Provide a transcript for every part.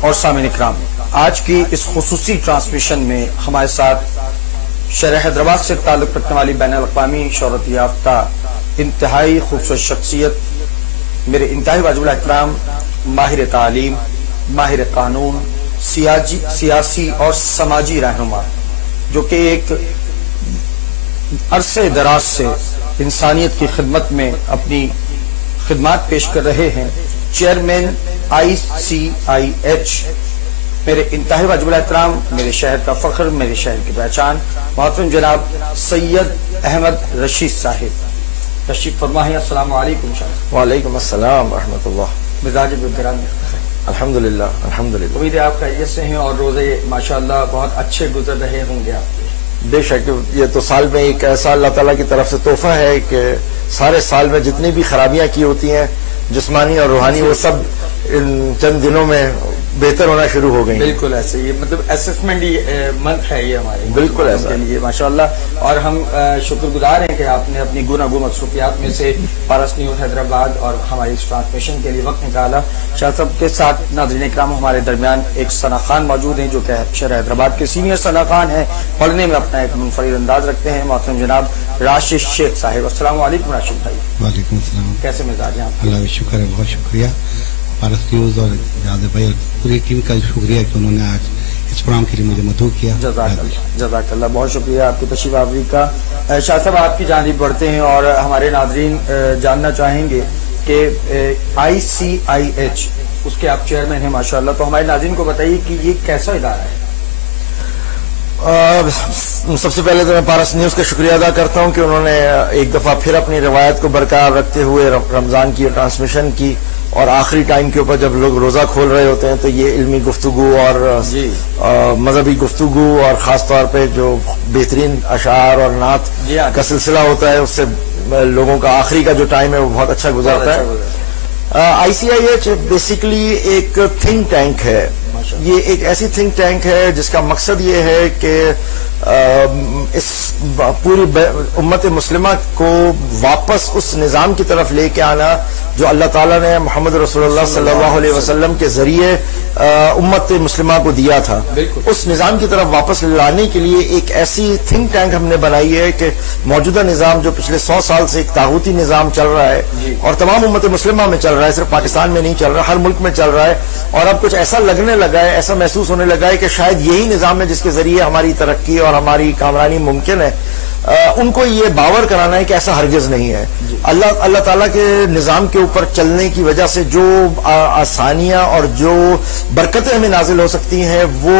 اور سامعین اکرام، آج کی اس خصوصی ٹرانسمیشن میں ہمارے ساتھ شہر حیدرآباد سے تعلق رکھنے والی بین الاقوامی شہرت یافتہ انتہائی خوبصورت شخصیت، میرے انتہائی واجب الاحترام ماہر تعلیم، ماہر قانون، سیاسی اور سماجی رہنما، جو کہ ایک عرصے دراز سے انسانیت کی خدمت میں اپنی خدمات پیش کر رہے ہیں، چیئرمین ICIH، میرے انتہائی واجب الاحترام، میرے شہر کا فخر، میرے شہر کی پہچان، محترم جناب سید احمد رشید صاحب، تشریف فرما ہے۔ السلام علیکم شاہ۔ وعلیکم السلام ورحمۃ اللہ۔ مزاج گرام الحمدللہ الحمدللہ، امید ہے آپ خیریت سے ہیں اور روزے ماشاءاللہ بہت اچھے گزر رہے ہوں گے آپ کے۔ بے شک یہ تو سال میں ایک ایسا اللہ تعالیٰ کی طرف سے تحفہ ہے کہ سارے سال میں جتنی بھی خرابیاں کی ہوتی ہیں جسمانی اور روحانی، وہ سب ان چند دنوں میں بہتر ہونا شروع ہو گئی۔ بالکل ایسے ہی، مطلب اسسمنٹ منتھ ہے یہ ہمارے بالکل ایسا کے لیے ماشاءاللہ، اور ہم شکر گزار ہیں کہ آپ نے اپنی گناگو مصروفیات میں سے پارس نیوز حیدرآباد اور ہماری اس ٹرانسمیشن کے لیے وقت نکالا۔ شاہ صاحب کے ساتھ ناظرین اکرام ہمارے درمیان ایک ثنا خان موجود ہیں جو کہ شہر حیدرآباد کے سینئر ثنا خان ہیں، پڑھنے میں اپنا ایک منفرد انداز رکھتے ہیں، محترم جناب راشد شیخ صاحب۔ السلام علیکم راشد بھائی۔ وعلیکم السلام۔ کیسے مزاج ہیں آپ؟ اللہ کا شکر ہے، بہت شکریہ پارس نیوز اور جاذب بھائی اور پوری ٹیم کا شکریہ کہ انہوں نے آج اس پروگرام کے لیے مجھے مدعو کیا۔ جزاک اللہ، بہت شکریہ آپ کی تشریف آوری کا۔ شاہ صاحب آپ کی جانب بڑھتے ہیں اور ہمارے ناظرین جاننا چاہیں گے کہ ICIH اس کے آپ چیئرمین ہیں ماشاءاللہ، تو ہمارے ناظرین کو بتائیے کہ یہ کیسا ادارہ ہے؟ سب سے پہلے تو میں پارس نیوز کا شکریہ ادا کرتا ہوں کہ انہوں نے ایک دفعہ پھر اپنی روایت کو برقرار رکھتے ہوئے رمضان کی ٹرانسمیشن کی، اور آخری ٹائم کے اوپر جب لوگ روزہ کھول رہے ہوتے ہیں تو یہ علمی گفتگو اور مذہبی گفتگو اور خاص طور پہ جو بہترین اشعار اور نعت کا سلسلہ ہوتا ہے، اس سے لوگوں کا آخری کا جو ٹائم ہے وہ بہت اچھا گزرتا ہے۔ ICIH بیسیکلی ایک تھنک ٹینک ہے۔ یہ ایک ایسی تھنک ٹینک ہے جس کا مقصد یہ ہے کہ اس پوری امت مسلمہ کو واپس اس نظام کی طرف لے کے آنا جو اللہ تعالیٰ نے محمد رسول اللہ صلی اللہ علیہ وسلم کے ذریعے امت مسلمہ کو دیا تھا، اس نظام کی طرف واپس لانے کے لیے ایک ایسی تھنک ٹینک ہم نے بنائی ہے کہ موجودہ نظام جو پچھلے 100 سال سے ایک طاغوتی نظام چل رہا ہے اور تمام امت مسلمہ میں چل رہا ہے، صرف پاکستان میں نہیں چل رہا، ہر ملک میں چل رہا ہے، اور اب کچھ ایسا لگنے لگا ہے، ایسا محسوس ہونے لگا ہے کہ شاید یہی نظام ہے جس کے ذریعے ہماری ترقی اور ہماری کامرانی ممکن ہے۔ ان کو یہ باور کرانا ہے کہ ایسا ہرگز نہیں ہے۔ اللہ تعالیٰ کے نظام کے اوپر چلنے کی وجہ سے جو آسانیاں اور جو برکتیں ہمیں نازل ہو سکتی ہیں وہ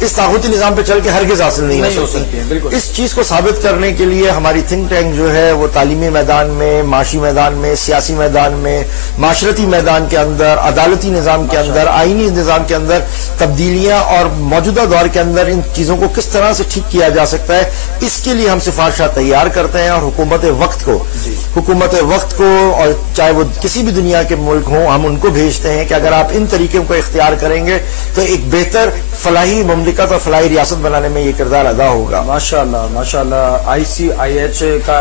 اس طاغوتی نظام پہ چل کے ہرگز حاصل نہیں ہو سکتی۔ اس چیز کو ثابت کرنے کے لیے ہماری تھنک ٹینک جو ہے وہ تعلیمی میدان میں، معاشی میدان میں، سیاسی میدان میں، معاشرتی میدان کے اندر، عدالتی نظام کے اندر، آئینی نظام کے اندر تبدیلیاں اور موجودہ دور کے اندر ان چیزوں کو کس طرح سے ٹھیک کیا جا سکتا ہے، اس کے لیے ہم سفارشات تیار کرتے ہیں، اور حکومت وقت کو اور چاہے وہ کسی بھی دنیا کے ملک ہوں، ہم ان کو بھیجتے ہیں کہ اگر آپ ان طریقوں کو اختیار کریں گے تو ایک بہتر فلاحی مملکت اور فلاحی ریاست بنانے میں یہ کردار ادا ہوگا۔ ماشاءاللہ ماشاءاللہ، ICIH کا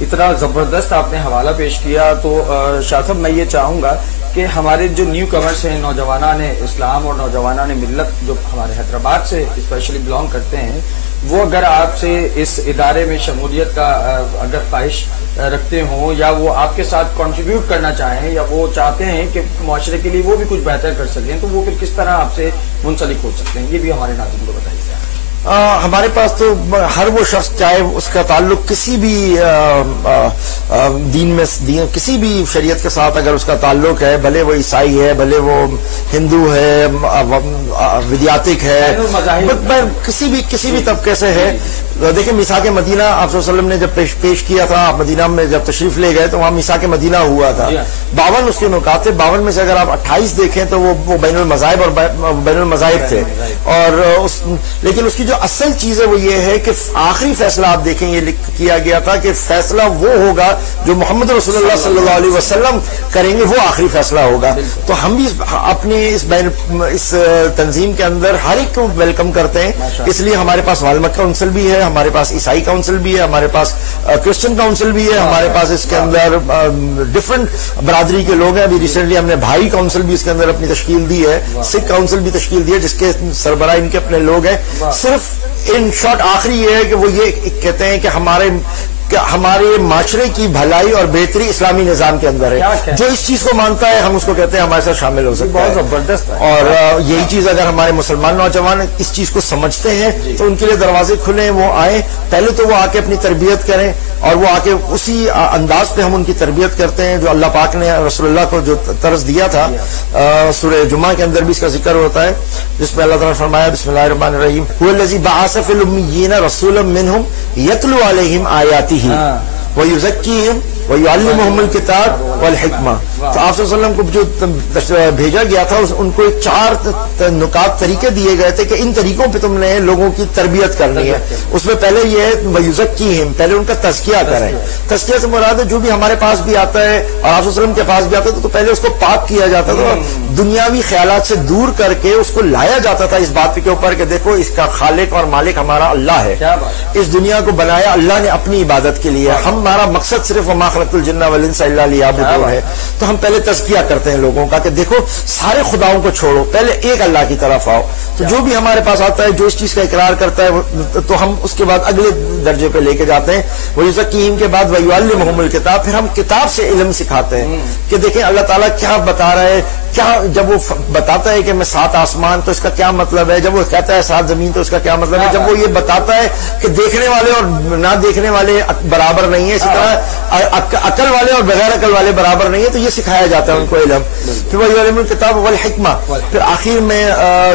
اتنا زبردست آپ نے حوالہ پیش کیا، تو شاہ صاحب میں یہ چاہوں گا کہ ہمارے جو نیو کمرس ہیں، نوجوانان اسلام اور نوجوانان ملت جو ہمارے حیدرآباد سے اسپیشلی بلانگ کرتے ہیں، وہ اگر آپ سے اس ادارے میں شمولیت کا اگر خواہش رکھتے ہوں یا وہ آپ کے ساتھ کنٹریبیوٹ کرنا چاہیں یا وہ چاہتے ہیں کہ معاشرے کے لیے وہ بھی کچھ بہتر کر سکیں، تو وہ پھر کس طرح آپ سے منسلک ہو سکتے ہیں، یہ بھی ہمارے ناظرین کو بتائیے۔ ہمارے پاس تو ہر وہ شخص چاہے اس کا تعلق کسی بھی دین کسی بھی شریعت کے ساتھ اگر اس کا تعلق ہے، بھلے وہ عیسائی ہے، بھلے وہ ہندو ہے، ودیاتک ہے، کسی بھی طبقے سے ہے۔ دیکھیں میثاق مدینہ آپ صلی اللہ علیہ وسلم نے جب پیش کیا تھا، آپ مدینہ میں جب تشریف لے گئے تو وہاں میثاق مدینہ ہوا تھا، 52 اس کے نکات تھے، 52 میں سے اگر آپ 28 دیکھیں تو وہ بین المذاہب اور بین المذاہب تھے، اور لیکن اس کی جو اصل چیز ہے وہ یہ ہے کہ آخری فیصلہ آپ دیکھیں یہ کیا گیا تھا کہ فیصلہ وہ ہوگا جو محمد رسول اللہ صلی اللہ علیہ وسلم کریں گے، وہ آخری فیصلہ ہوگا۔ تو ہم بھی اپنی اس تنظیم کے اندر ہر ایک کو ویلکم کرتے ہیں، اس لیے ہمارے پاس والمکہ انسل بھی ہے، ہمارے پاس عیسائی کاؤنسل بھی ہے, ہمارے پاس کرسچن کاؤنسل بھی ہے, ہمارے پاس اس کے اندر ڈفرنٹ برادری کے لوگ ہیں. ابھی ریسنٹلی ہم نے بھائی کاؤنسل بھی اس کے اندر اپنی تشکیل دی ہے, سکھ کاؤنسل بھی تشکیل دی ہے جس کے سربراہ ان کے اپنے لوگ ہیں. صرف ان شارٹ آخری یہ ہے کہ وہ یہ کہتے ہیں کہ ہمارے معاشرے کی بھلائی اور بہتری اسلامی نظام کے اندر ہے. جو اس چیز کو مانتا ہے ہم اس کو کہتے ہیں ہمارے ساتھ شامل ہو سکتا ہے. بہت زبردست ہے. اور یہی چیز اگر ہمارے مسلمان نوجوان اس چیز کو سمجھتے ہیں تو ان کے لیے دروازے کھلے, وہ آئیں. پہلے تو وہ آ کے اپنی تربیت کریں, اور وہ آ کے اسی انداز پہ ہم ان کی تربیت کرتے ہیں جو اللہ پاک نے رسول اللہ کو جو طرز دیا تھا. سورہ جمعہ کے اندر بھی اس کا ذکر ہوتا ہے جس میں اللہ تعالیٰ نے فرمایا بسم اللہ الرحمن الرحیم هو الذی بعث فی الامیین رسولا منہم یتلو علیہم آیاتہ ویزکیہم ویعلمہم الکتاب والحکمہ. تو آپ صلی اللہ علیہ وسلم کو جو بھیجا گیا تھا ان کو 4 نکات طریقے دیے گئے تھے کہ ان طریقوں پہ تم نے لوگوں کی تربیت کرنی ہے. اس میں پہلے یہ ہے ویزکیہم, پہلے ان کا تزکیہ کریں. تزکیہ سے مراد ہے جو بھی ہمارے پاس بھی آتا ہے اور آپ صلی اللہ علیہ وسلم کے پاس بھی آتا تھا تو پہلے اس کو پاک کیا جاتا تھا, دنیاوی خیالات سے دور کر کے اس کو لایا جاتا تھا اس بات کے اوپر کہ دیکھو اس کا خالق اور مالک ہمارا اللہ ہے. اس دنیا کو بنایا اللہ نے اپنی عبادت کے لیے, ہمارا مقصد صرف وما خلقت الجن والانس الا لیعبدون ہے. تو ہم پہلے تزکیہ کرتے ہیں لوگوں کا کہ دیکھو سارے خداؤں کو چھوڑو, پہلے ایک اللہ کی طرف آؤ. تو جو بھی ہمارے پاس آتا ہے جو اس چیز کا اقرار کرتا ہے تو ہم اس کے بعد اگلے درجے پہ لے کے جاتے ہیں. ویزکیہم کے بعد ویعلمہم الکتاب, پھر ہم کتاب سے علم سکھاتے ہیں کہ دیکھیں اللہ تعالیٰ کیا بتا رہا ہے. کیا جب وہ بتاتا ہے کہ میں 7 آسمان تو اس کا کیا مطلب ہے, جب وہ کہتا ہے 7 زمین تو اس کا کیا مطلب ہے, جب وہ یہ بتاتا ہے کہ دیکھنے والے اور نہ دیکھنے والے برابر نہیں ہے, اسی طرح عقل والے اور بغیر عقل والے برابر نہیں ہے, تو یہ سکھایا جاتا ہے ان کو علم. پھر وہ علم الکتاب والحکمہ, پھر آخر میں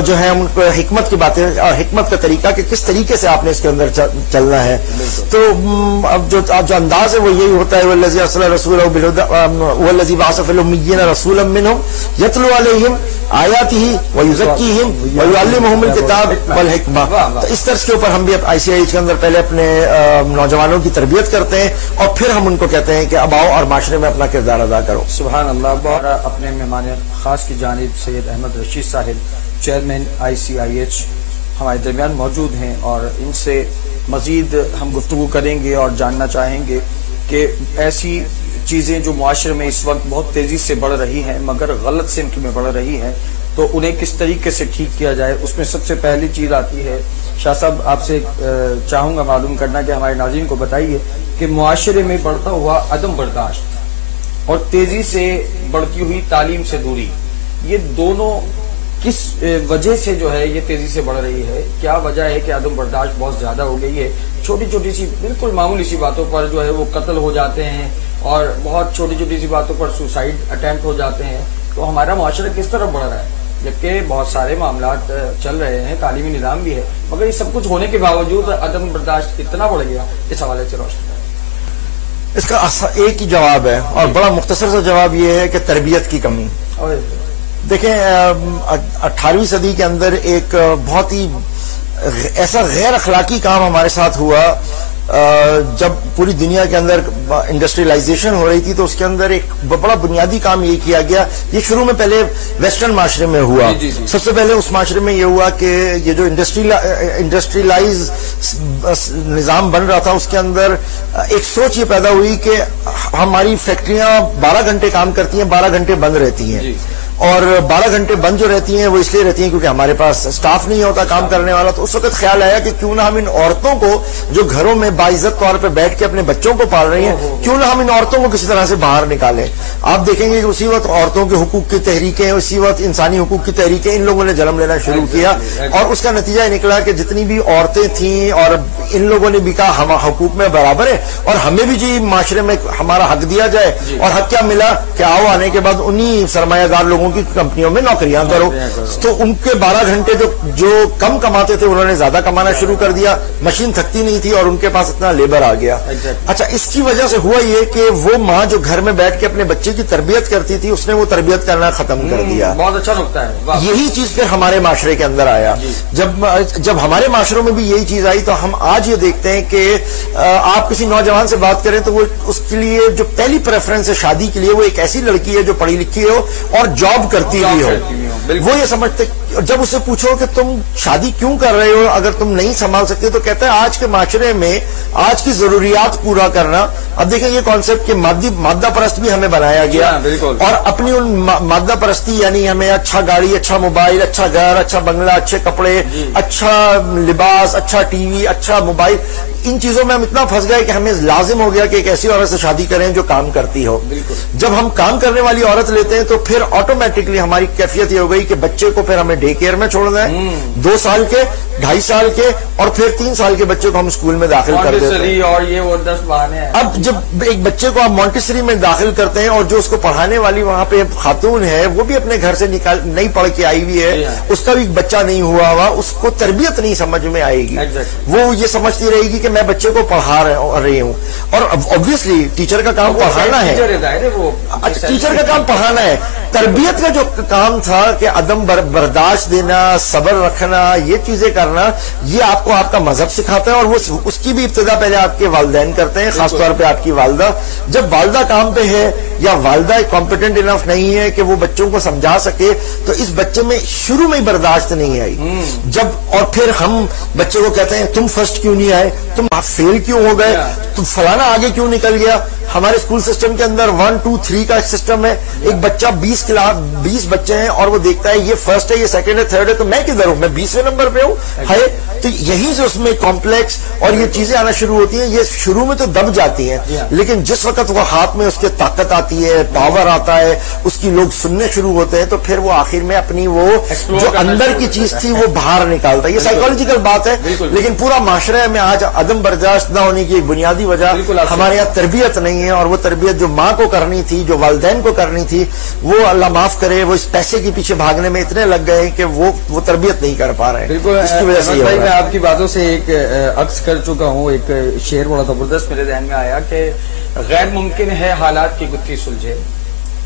جو ہے ان کو حکمت کی باتیں اور حکمت کا طریقہ کہ کس طریقے سے آپ نے اس کے اندر چلنا ہے. تو اب جو انداز ہے وہ یہی ہوتا ہے والذی ارسل رسولہ بالہدی والذی بعث فی الامیین رسولا منہم یتلو علیہم آیاتہ ویزکیہم ویعلمہم الکتاب والحکمہ. تو اس طرز کے اوپر ہم بھی ICIH کے اندر پہلے اپنے نوجوانوں کی تربیت کرتے ہیں اور پھر ہم ان کو کہتے ہیں کہ اب آؤ اور معاشرے میں اپنا کردار ادا کرو. سبحان اللہ. اپنے مہمان خاص کی جانب سید احمد رشید صاحب چیئرمین ICIH ہمارے درمیان موجود ہیں, اور ان سے مزید ہم گفتگو کریں گے اور جاننا چاہیں گے کہ ایسی چیزیں جو معاشرے میں اس وقت بہت تیزی سے بڑھ رہی ہیں مگر غلط سمت میں بڑھ رہی ہیں, تو انہیں کس طریقے سے ٹھیک کیا جائے. اس میں سب سے پہلی چیز آتی ہے, شاہ صاحب آپ سے چاہوں گا معلوم کرنا کہ ہمارے ناظرین کو بتائیے کہ معاشرے میں بڑھتا ہوا عدم برداشت اور تیزی سے بڑھتی ہوئی تعلیم سے دوری, یہ دونوں کس وجہ سے جو ہے یہ تیزی سے بڑھ رہی ہے. کیا وجہ ہے کہ عدم برداشت بہت زیادہ ہو گئی ہے, چھوٹی چھوٹی سی بالکل معمولی سی باتوں پر جو ہے وہ قتل ہو جاتے ہیں اور بہت چھوٹی چھوٹی سی باتوں پر سوسائڈ اٹیمپٹ ہو جاتے ہیں. تو ہمارا معاشرہ کس طرح بڑھ رہا ہے جبکہ بہت سارے معاملات چل رہے ہیں, تعلیمی نظام بھی ہے, مگر یہ سب کچھ ہونے کے باوجود عدم برداشت اتنا بڑھ گیا. اس حوالے سے روشن اس کا ایک ہی جواب ہے اور بڑا مختصر سا جواب یہ ہے کہ تربیت کی کمی. دیکھیں 18ویں صدی کے اندر ایک بہت ہی ایسا غیر اخلاقی کام ہمارے ساتھ ہوا جب پوری دنیا کے اندر انڈسٹریلائزیشن ہو رہی تھی, تو اس کے اندر ایک بڑا بنیادی کام یہ کیا گیا. یہ شروع میں پہلے ویسٹرن معاشرے میں ہوا. سب سے پہلے اس معاشرے میں یہ ہوا کہ یہ جو انڈسٹریلائز نظام بن رہا تھا اس کے اندر ایک سوچ یہ پیدا ہوئی کہ ہماری فیکٹریاں 12 گھنٹے کام کرتی ہیں, 12 گھنٹے بند رہتی ہیں, اور 12 گھنٹے بند جو رہتی ہیں وہ اس لیے رہتی ہیں کیونکہ ہمارے پاس سٹاف نہیں ہوتا کام کرنے والا. تو اس وقت خیال آیا کہ کیوں نہ ہم ان عورتوں کو جو گھروں میں باعزت طور پہ بیٹھ کے اپنے بچوں کو پال رہی ہیں, کیوں نہ ہم ان عورتوں کو کسی طرح سے باہر نکالیں. آپ دیکھیں گے کہ اسی وقت عورتوں کے حقوق کی تحریکیں, اسی وقت انسانی حقوق کی تحریکیں ان لوگوں نے جنم لینا شروع کیا, اور اس کا نتیجہ یہ نکلا کہ جتنی بھی عورتیں تھیں اور ان لوگوں نے بھی کہا ہم حقوق میں برابر ہے اور ہمیں بھی جی معاشرے میں ہمارا حق دیا جائے. اور حق کیا ملا کہ آؤ آنے کے بعد انہی سرمایہ دار لوگوں کی کمپنیوں میں نوکریاں کرو. تو ان کے 12 گھنٹے جو کم کماتے تھے انہوں نے زیادہ کمانا شروع کر دیا, مشین تھکتی نہیں تھی اور ان کے پاس اتنا لیبر آ گیا. اچھا, اس کی وجہ سے ہوا یہ کہ وہ ماں جو گھر میں بیٹھ کے اپنے بچے کی تربیت کرتی تھی اس نے وہ تربیت کرنا ختم کر دیا. بہت اچھا نکتہ ہے. یہی چیز پھر ہمارے معاشرے کے اندر آیا. جب ہمارے معاشروں میں بھی یہی چیز آئی تو ہم آج یہ دیکھتے ہیں کہ آپ کسی نوجوان سے بات کریں تو وہ اس کے لیے جو پہلی پریفرنس ہے شادی کے لیے وہ ایک ایسی لڑکی ہے جو پڑھی لکھی ہو اور جاب کرتی بھی ہو. وہ یہ سمجھتے جب اسے پوچھو کہ تم شادی کیوں کر رہے ہو اگر تم نہیں سنبھال سکتے، تو کہتا ہے آج کے معاشرے میں آج کی ضروریات پورا کرنا. اب دیکھیں یہ کانسیپٹ کہ مادہ پرست بھی ہمیں بنایا گیا، اور اپنی ان مادہ پرستی یعنی ہمیں اچھا گاڑی، اچھا موبائل، اچھا گھر، اچھا بنگلہ، اچھے کپڑے، اچھا لباس، اچھا ٹی وی، اچھا موبائل، ان چیزوں میں ہم اتنا پھنس گئے کہ ہمیں لازم ہو گیا کہ ایک ایسی عورت سے شادی کریں جو کام کرتی ہو. جب ہم کام کرنے والی عورت لیتے ہیں تو پھر آٹومیٹکلی ہماری کیفیت یہ ہو گئی کہ بچے کو پھر ہمیں ڈے کیئر میں چھوڑنا ہے، 2 سال کے، 2.5 سال کے، اور پھر 3 سال کے بچے کو ہم اسکول میں داخل کر دیتے ہیں. اور یہ وہ 10 بہانے ہیں. اب جب ایک بچے کو آپ مونٹیسری میں داخل کرتے ہیں اور جو اس کو پڑھانے والی وہاں پہ خاتون ہے وہ بھی اپنے گھر سے نہیں پڑھ کے آئی ہوئی ہے، اس کا بھی بچہ نہیں ہوا ہوا، اس کو تربیت نہیں سمجھ میں آئے گی. وہ یہ سمجھتی رہے گی کہ میں بچے کو پڑھا رہی ہوں، اور obviously ٹیچر کا کام پڑھانا ہے، ٹیچر کا کام پڑھانا ہے. تربیت کا جو کام تھا کہ عدم برداشت دینا، صبر رکھنا، یہ چیزیں کرنا، یہ آپ کو آپ کا مذہب سکھاتا ہے، اور وہ اس کی بھی ابتدا پہلے آپ کے والدین کرتے ہیں، خاص طور پہ آپ کی والدہ. جب والدہ کام پہ ہے یا والدہ کمپیٹنٹ انف نہیں ہے کہ وہ بچوں کو سمجھا سکے، تو اس بچے میں شروع میں ہی برداشت نہیں آئی. اور پھر ہم بچے کو کہتے ہیں تم فرسٹ کیوں نہیں آئے، تم فیل کیوں ہو گئے، تم فلانا آگے کیوں نکل گیا. ہمارے اسکول سسٹم کے اندر 1 2 3 کا سسٹم ہے. ایک بچہ 20 بچے ہیں اور وہ دیکھتا ہے یہ فرسٹ ہے، یہ سیکنڈ ہے، تھرڈ ہے، تو میں کدھر ہوں، میں 20ویں نمبر پہ ہوں. تو یہیں سے اس میں کمپلیکس اور یہ چیزیں آنا شروع ہوتی ہیں. یہ شروع میں تو دب جاتی ہیں، لیکن جس وقت وہ ہاتھ میں اس کے طاقت آتی ہے، پاور آتا ہے، اس کی لوگ سننے شروع ہوتے ہیں، تو پھر وہ آخر میں اپنی وہ جو اندر کی چیز تھی وہ باہر نکالتا ہے. یہ سائیکولوجیکل بات ہے، لیکن پورا معاشرے میں آج عدم برداشت نہ ہونے کی ایک بنیادی وجہ ہمارے یہاں تربیت نہیں ہے. اور وہ تربیت جو ماں کو کرنی تھی، جو والدین کو کرنی تھی، وہ اللہ معاف کرے وہ اس پیسے کے پیچھے بھاگنے میں اتنے لگ گئے کہ وہ تربیت نہیں کر پا رہے. بالکل اس کی وجہ سے میں آپ کی باتوں سے ایک عکس کر چکا ہوں. ایک شعر بڑا زبردست میرے ذہن میں آیا کہ غیر ممکن ہے حالات کی گتھی سلجھے،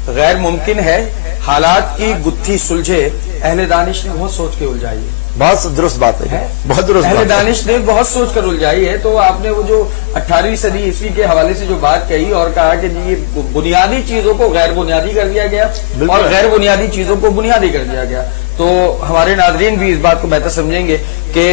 غیر ممکن ہے حالات کی گتھی سلجھے، اہل دانش نے بہت سوچ کے الجھائی ہے. بہت درست بات ہے، بہت درست بات ہے. اہل دانش نے بہت سوچ کر الجھائی ہے. تو آپ نے وہ جو 18ویں صدی عیسوی کے حوالے سے جو بات کہی اور کہا کہ یہ بنیادی چیزوں کو غیر بنیادی کر دیا گیا اور غیر بنیادی چیزوں کو بنیادی کر دیا گیا، تو ہمارے ناظرین بھی اس بات کو بہتر سمجھیں گے کہ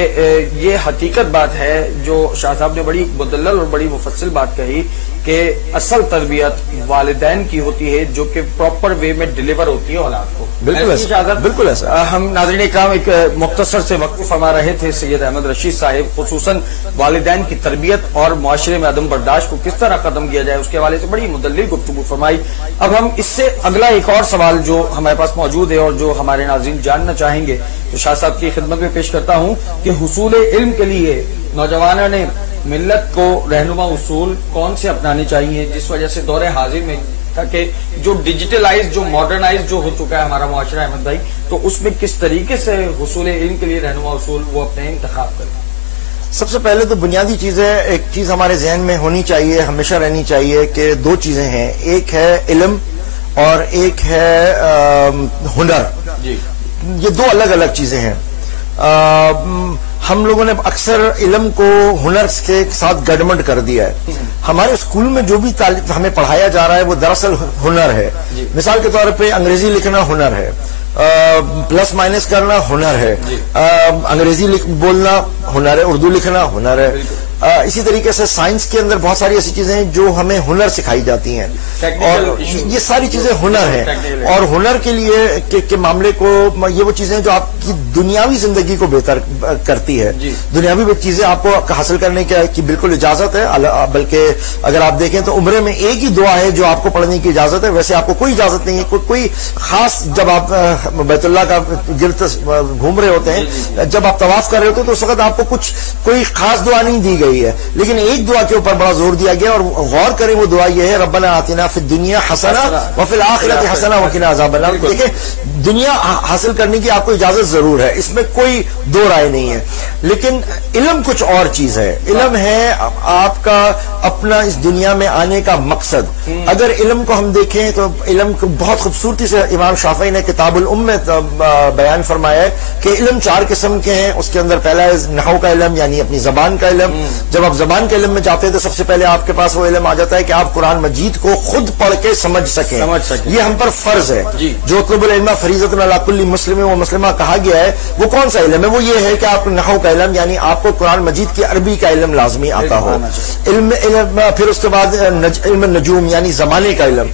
یہ حقیقت بات ہے جو شاہ صاحب نے بڑی مدلل اور بڑی مفصل بات کہی کہ اصل تربیت والدین کی ہوتی ہے جو کہ پراپر وے میں ڈیلیور ہوتی ہے اولاد کو. بالکل ایسا. ہم ناظرین اکرام ایک مختصر سے وقت فرما رہے تھے سید احمد رشید صاحب خصوصاً والدین کی تربیت اور معاشرے میں عدم برداشت کو کس طرح ختم کیا جائے اس کے حوالے سے بڑی مدلل گفتگو فرمائی. اب ہم اس سے اگلا ایک اور سوال جو ہمارے پاس موجود ہے اور جو ہمارے ناظرین جاننا چاہیں گے تو شاہ صاحب کی خدمت میں پیش کرتا ہوں کہ حصول علم کے لیے نوجوانوں نے ملت کو رہنما اصول کون سے اپنانے چاہیے جس وجہ سے دور حاضر میں تاکہ جو ڈیجیٹلائز جو ماڈرنائز جو ہو چکا ہے ہمارا معاشرہ احمد بھائی، تو اس میں کس طریقے سے حصول علم کے لیے رہنما اصول وہ اپنے انتخاب کریں؟ سب سے پہلے تو بنیادی چیز ہے، ایک چیز ہمارے ذہن میں ہونی چاہیے، ہمیشہ رہنی چاہیے کہ 2 چیزیں ہیں، ایک ہے علم اور ایک ہے ہنر. یہ 2 الگ الگ چیزیں ہیں. ہم لوگوں نے اکثر علم کو ہنر کے ساتھ گڈمنڈ کر دیا ہے. ہمارے اسکول میں جو بھی ہمیں پڑھایا جا رہا ہے وہ دراصل ہنر ہے. مثال کے طور پہ انگریزی لکھنا ہنر ہے، پلس مائنس کرنا ہنر ہے، انگریزی بولنا ہنر ہے، اردو لکھنا ہنر ہے. اسی طریقے سے سائنس کے اندر بہت ساری ایسی چیزیں ہیں جو ہمیں ہنر سکھائی جاتی ہیں اور یہ ساری چیزیں ہنر ہیں. اور ہنر کے لیے کے معاملے کو یہ وہ چیزیں جو آپ کی دنیاوی زندگی کو بہتر کرتی ہے. دنیاوی چیزیں آپ کو حاصل کرنے کی بالکل اجازت ہے، بلکہ اگر آپ دیکھیں تو عمرے میں ایک ہی دعا ہے جو آپ کو پڑھنے کی اجازت ہے، ویسے آپ کو کوئی اجازت نہیں ہے. کوئی خاص جب آپ بیت اللہ کا گرد گھوم رہے ہوتے ہیں، جب آپ طواف کر رہے ہوتے ہیں تو اس وقت آپ کو کوئی خاص دعا نہیں دی گئی ہے، لیکن ایک دعا کے اوپر بڑا زور دیا گیا اور غور کریں وہ دعا یہ ہے ربنا آتنا فی الدنیا حسنہ وفی الآخرۃ حسنہ وقنا عذاب النار. دیکھیں دنیا حاصل کرنے کی آپ کو اجازت ضرور ہے، اس میں کوئی 2 رائے نہیں ہے، لیکن علم کچھ اور چیز ہے. علم ہے آپ کا اپنا اس دنیا میں آنے کا مقصد. اگر علم کو ہم دیکھیں تو علم کو بہت خوبصورتی سے امام شافعی نے کتاب الام میں بیان فرمایا ہے کہ علم 4 قسم کے ہیں. اس کے اندر پہلا ہے نحو کا علم یعنی اپنی زبان کا علم. جب آپ زبان کے علم میں جاتے ہیں تو سب سے پہلے آپ کے پاس وہ علم آ جاتا ہے کہ آپ قرآن مجید کو خود پڑھ کے سمجھ سکیں. یہ ہم پر فرض ہے. جو اطلب العلم فریضۃ علی کل مسلم و مسلمہ کہا گیا ہے وہ کون سا علم ہے؟ وہ یہ ہے کہ آپ کو نحو کا علم یعنی آپ کو قرآن مجید کی عربی کا علم لازمی آتا ہو، علم پھر اس کے بعد علم نجوم یعنی زمانے کا علم،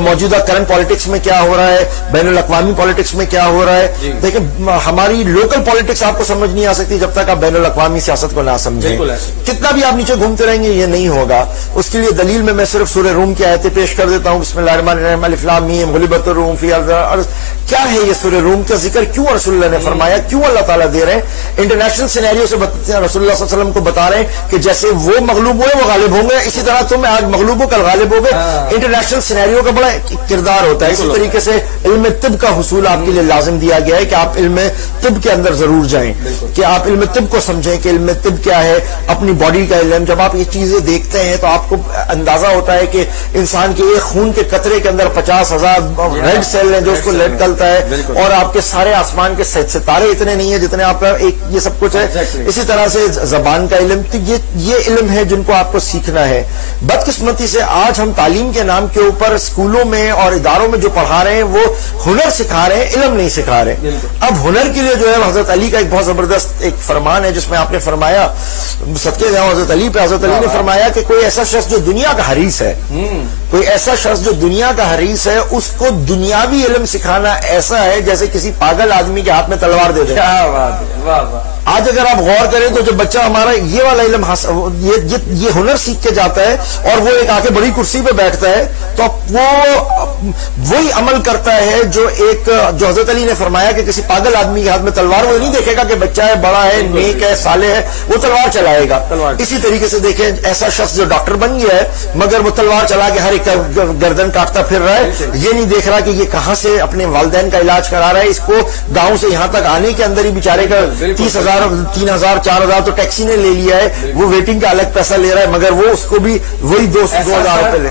موجودہ کرنٹ پالیٹکس میں کیا ہو رہا ہے، بین الاقوامی پالیٹکس میں کیا ہو رہا ہے. دیکھیں ہماری لوکل پالیٹکس آپ کو سمجھ نہیں آ سکتی جب تک آپ بین الاقوامی سیاست کو نہ سمجھیں. کتنا بھی آپ نیچے گھومتے رہیں گے یہ نہیں ہوگا. اس کے لیے دلیل میں صرف سورہ روم کی آیتیں پیش کر دیتا ہوں. بسم اللہ الرحمن الرحیم الف لام میم غلبت الروم فی الارض. کیا ہے یہ سورہ روم کا ذکر کیوں رسول اللہ نے فرمایا، کیوں اللہ تعالیٰ دے رہے ہیں؟ انٹرنیشنل سینیریو سے رسول اللہ صلی اللہ علیہ وسلم کو بتا رہے ہیں کہ جیسے وہ مغلوب ہوئے وہ غالب ہوں گے، اسی طرح تم آج مغلوب ہو کل غالب ہو گئے. انٹرنیشنل سینیریو کا بڑا کردار ہوتا ہے. اسی طریقے سے علم طب کا حصول آپ کے لیے لازم دیا گیا ہے کہ آپ علم طب کے اندر ضرور جائیں، کہ آپ علم طب کو سمجھیں کہ علم طب کیا ہے، اپنی باڈی کا علم. جب آپ یہ چیزیں دیکھتے ہیں تو آپ کو اندازہ ہوتا ہے کہ انسان کے ایک خون کے قطرے کے اندر 50,000 ریڈ سیل ہیں جو اس کو لیڈ کرتا ہے، اور آپ کے سارے آسمان کے ستارے اتنے نہیں ہیں جتنے آپ کا ایک یہ سب کچھ ہے. اسی طرح سے زبان کا علم، تو یہ علم ہے جن کو آپ کو سیکھنا ہے. بدقسمتی سے آج ہم تعلیم کے نام کے اوپر اسکولوں میں اور اداروں میں جو پڑھا رہے ہیں وہ ہنر سکھا رہے ہیں، علم نہیں سکھا رہے. اب ہنر کے لیے جو ہے حضرت علی کا ایک بہت زبردست ایک فرمان ہے جس میں آپ نے فرمایا، صدقے جاؤں حضرت علی پہ، حضرت علی نے فرمایا کہ کوئی ایسا شخص جو دنیا کا حریص ہے، کوئی ایسا شخص جو دنیا کا حریص ہے اس کو دنیاوی علم سکھانا ایسا ہے جیسے کسی پاگل آدمی کے ہاتھ میں تلوار دے دیں. آج اگر آپ غور کریں تو جب بچہ ہمارا یہ والا علم یہ ہنر سیکھ کے جاتا ہے اور وہ ایک آ کے بڑی کرسی پہ بیٹھتا ہے تو وہ وہی عمل کرتا ہے جو حضرت علی نے فرمایا کہ کسی پاگل آدمی کے ہاتھ میں تلوار، وہ نہیں دیکھے گا کہ بچہ ہے، بڑا ہے، نیک ہے، صالح ہے، وہ تلوار چلائے گا. اسی طریقے سے دیکھیں ایسا شخص جو ڈاکٹر بن گیا ہے مگر وہ تلوار چلا کے ہر ایک گردن کاٹتا پھر رہا ہے، یہ نہیں دیکھ رہا کہ یہ کہاں سے اپنے والدین کا علاج کرا رہا ہے. اس کو گاؤں سے یہاں تک آنے کے اندر ہی بیچارے کا 30,000 3,000 4,000 تو ٹیکسی نے لے لیا ہے، وہ ویٹنگ کا الگ پیسہ لے رہا ہے مگر وہ اس کو بھی وہی 2,000 روپے لے.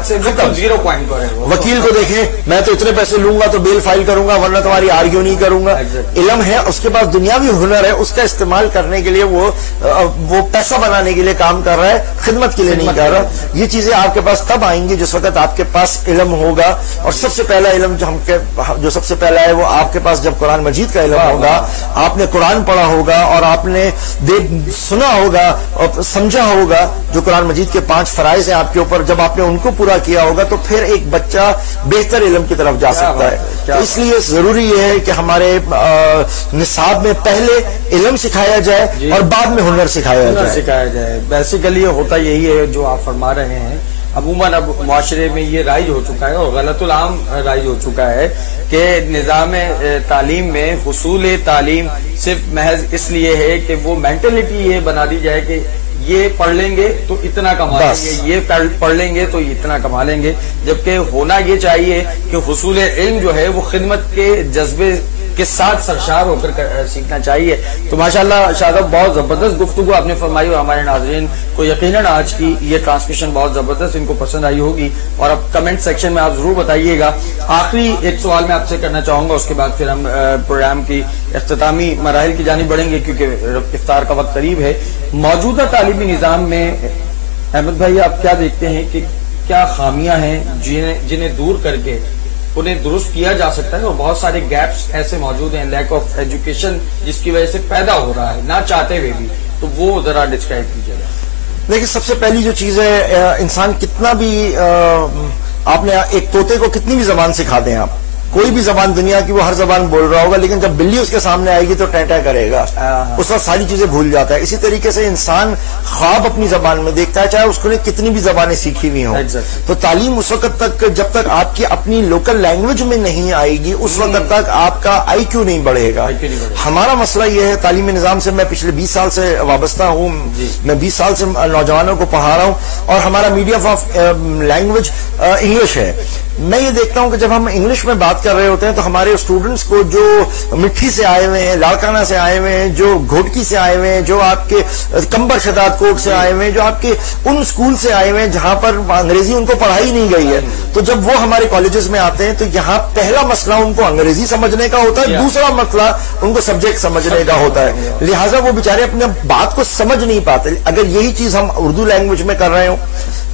وکیل کو دیکھیں میں تو اتنے پیسے لوں گا تو بیل فائل کروں گا ورنہ تمہاری آرگیو نہیں کروں گا. علم ہے، اس کے پاس دنیاوی ہنر ہے، اس کا استعمال کرنے کے لیے وہ پیسہ بنانے کے لیے کام کر رہا ہے، خدمت کے لیے نہیں کر رہا. یہ چیزیں آپ کے پاس تب آئیں گی جس وقت آپ کے پاس علم ہوگا. اور سب سے پہلا علم جو سب سے پہلا ہے وہ آپ کے پاس جب قرآن مجید کا علم ہوگا، آپ نے قرآن پڑھا ہوگا اور آپ نے سنا ہوگا اور سمجھا ہوگا جو قرآن مجید کے 5 فرائض ہیں آپ کے اوپر، جب آپ نے ان کو پورا کیا ہوگا تو پھر ایک بچہ بہتر علم کی طرف جا سکتا ہے. تو اس لیے ضروری یہ ہے کہ ہمارے نصاب میں پہلے علم سکھایا جائے اور بعد میں ہنر سکھایا جائے. بیسیکلی ہوتا یہی ہے جو آپ فرما رہے ہیں. عموماً اب معاشرے میں یہ رائج ہو چکا ہے اور غلط العام رائج ہو چکا ہے کہ نظام تعلیم میں حصول تعلیم صرف محض اس لیے ہے کہ وہ مینٹلٹی یہ بنا دی جائے کہ یہ پڑھ لیں گے تو اتنا کما لیں گے، یہ پڑھ لیں گے تو اتنا کما لیں گے. جبکہ ہونا یہ چاہیے کہ حصول علم جو ہے وہ خدمت کے جذبے کے ساتھ سرشار ہو کر سیکھنا چاہیے. تو ماشاءاللہ شاداب بہت زبردست گفتگو آپ نے فرمائی اور ہمارے ناظرین کو یقیناً آج کی یہ ٹرانسمیشن بہت زبردست ان کو پسند آئی ہوگی. اور اب کمنٹ سیکشن میں آپ ضرور بتائیے گا. آخری ایک سوال میں آپ سے کرنا چاہوں گا، اس کے بعد پھر ہم پروگرام کی اختتامی مراحل کی جانب بڑھیں گے کیونکہ افطار کا وقت قریب ہے. موجودہ تعلیمی نظام میں احمد بھائی آپ کیا دیکھتے ہیں کہ کیا خامیاں ہیں جنہیں دور کر کے انہیں درست کیا جا سکتا ہے، اور بہت سارے گیپس ایسے موجود ہیں، لیک آف ایجوکیشن جس کی وجہ سے پیدا ہو رہا ہے نہ چاہتے ہوئے بھی، تو وہ ذرا ڈسکرائب کیجیے گا. دیکھیں سب سے پہلی جو چیز ہے، انسان کتنا بھی آپ نے ایک طوطے کو کتنی بھی زبان سکھا دیں، آپ کوئی بھی زبان دنیا کی وہ ہر زبان بول رہا ہوگا لیکن جب بلی اس کے سامنے آئے گی تو ٹینٹا کرے گا، اس وقت ساری چیزیں بھول جاتا ہے. اسی طریقے سے انسان خواب اپنی زبان میں دیکھتا ہے چاہے اس کو کتنی بھی زبانیں سیکھی ہوئی ہوں. تو تعلیم اس وقت تک جب تک آپ کی اپنی لوکل لینگویج میں نہیں آئے گی اس وقت تک آپ کا آئی کیو نہیں بڑھے گا. ہمارا مسئلہ یہ ہے تعلیمی نظام سے، میں پچھلے 20 سال سے وابستہ ہوں، میں 20 سال سے نوجوانوں کو پڑھا رہا ہوں اور ہمارا میڈیم آف لینگویج انگلش ہے. میں یہ دیکھتا ہوں کہ جب ہم انگلش میں بات کر رہے ہوتے ہیں تو ہمارے اسٹوڈنٹس کو جو مٹھی سے آئے ہوئے ہیں، لاڑکانہ سے آئے ہوئے ہیں، جو گھوٹکی سے آئے ہوئے ہیں، جو آپ کے کمبر شداد کوٹ سے آئے ہوئے ہیں، جو آپ کے ان اسکول سے آئے ہوئے ہیں جہاں پر انگریزی ان کو پڑھائی نہیں گئی ہے، تو جب وہ ہمارے کالجز میں آتے ہیں تو یہاں پہلا مسئلہ ان کو انگریزی سمجھنے کا ہوتا ہے، دوسرا مسئلہ ان کو سبجیکٹ سمجھنے کا ہوتا ہے. لہٰذا وہ بیچارے اپنے بات کو سمجھ نہیں پاتے. اگر یہی چیز ہم اردو لینگویج میں کر رہے ہوں